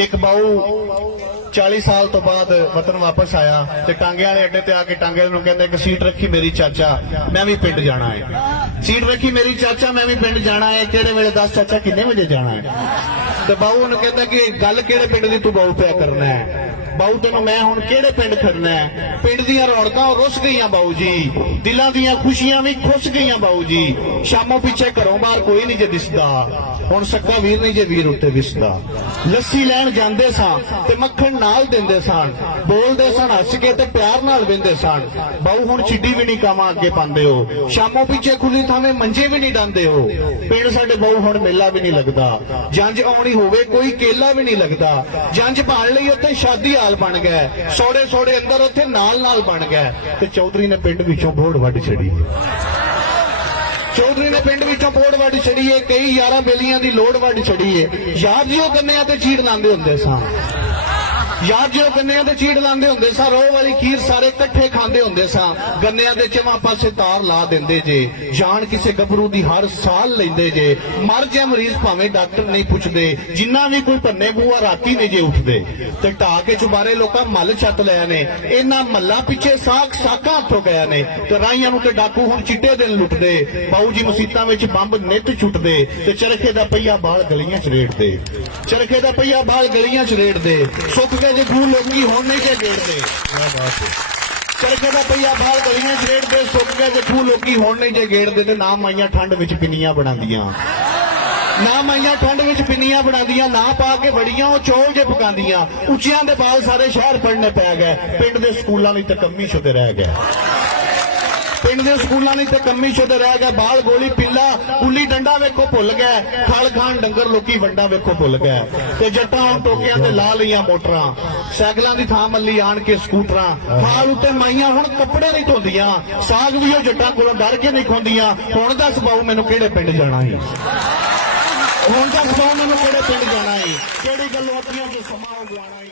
एक बाऊ 40 साल तो बाद वतन वापस आया ते टांगे वाले अड्डे ते आके टांगे नूं कहंदा एक सीट रखी मेरी चाचा मैं भी पिंड जाना है। सीट रखी मेरी चाचा मैं भी पिंड जाना है। किहड़े वेले दस चाचा किन्ने बजे जाना है। ते बाऊ नूं कहंदा कि गल किहड़े पिंड दी तू बाऊ पिया करना है। बाऊ तेनों मैं हुण किहड़े पिंड खड़ना है। पिंड दीयां रौनकां रुस गईयां बाऊ जी, दिलां दीयां खुशियां भी खुस गईयां बाऊ जी। शामों पिछे घरों बाहर कोई नहीं जे दिसदा, हुण सक्का वीर नहीं जे वीर उत्ते विसदा। लस्सी लैण जांदे सां ते मक्खण नाल दिंदे सन, बोलदे सन हस के ते प्यार नाल वेंदे सन। बाऊ हुण चिड्डी भी नहीं कावां अगे पांदे हो, शामों पिछे खुली थावें मंजे भी नहीं डांदे हो। पिंड साडे बाऊ हुण मेला भी नहीं लगदा, जंज आउणी होवे कोई केला भी नहीं लगदा। जंज भाण लई उत्ते शादी हाल बन गया, सोड़े सोड़े अंदर उत्थे नाल नाल बन गया। ते चौधरी ने पिंड विचों बोड़ वड्ड छड़ी। चौधरी ने पिंड विचों बोड़ वड्ड छड़ी है, कई यारां बेलियां दी लोड़ वड्ड छड़ी है। याद जिओ गन्नियां ते चीड़ लांदे हुंदे सां, याद जिओ गन्नियां ते चीड़ लांदे हुंदे सां। रोह वाली खीर सारे इकट्ठे खांदे हुंदे सां। गन्नियां दे चवां पासे तार ला दिंदे जे, जान किसे गभरू दी हर साल लैंदे जे। मर जा मरीज भावें डॉक्टर नहीं पुछदे, जिन्ना भी कोई भन्ने बूआ राती ने जे उठदे। ते ढा के चुबारे लोकां मल छत लए ने, इन्हां मल्लां पिछे साख साकां हत्थों गए ने। ते राहियां नूं ते डाकू हुण चिट्टे दिन लुटदे। बाऊ जी मुसीबतां विच बंब नित छुटदे ते चरखे दा पहिया बाल गलियां च रेड़दे। चरखे दा पहिया बाल गलियां च रेड़दे, सुक गए जे खूह लोकी हुण नहीं जे गेड़दे। चरखे दा पहिया बाल गलियां च रेड़दे, सुक गए जे खूह लोकी हुण नहीं जे गेड़दे। ते ना माइयां ठंड विच पिन्नियां बनांदियां, ना माइयां ठंड विच पिन्नियां बनांदियां, ना पा के बड़ियां ओ चौल जे पकांदियां। उच्चियां दे बाल सारे शहर पढ़ने पै गए, पिंड दे स्कूलां लई ते कम्मी शुदे रह गए। पिंड दे स्कूलां लई ते कम्मी शुदे रह गए। बाल गोली पिल्ला गुल्ली डंडा वेखो भुल गए, खल खान डंगर लोकी वंडा वेखो भुल गए। ते जट्टां हुण टोकियां ते ला लईयां मोटरां, साइकलां दी थां मल्ली आण के स्कूटरां। हाल उत्ते माइयां हुण कपड़े नहीं धोंदियां, साग भी ओ जट्टां कोलों डर के नहीं खोंदियां। हुण दस बाऊ मैनूं किहड़े पिंड जाना ही, हुण दस बाऊ मैनूं किहड़े पिंड जाना ही, किहड़ी गल्लों अखियां 'ਚ समां हो गवाना ही।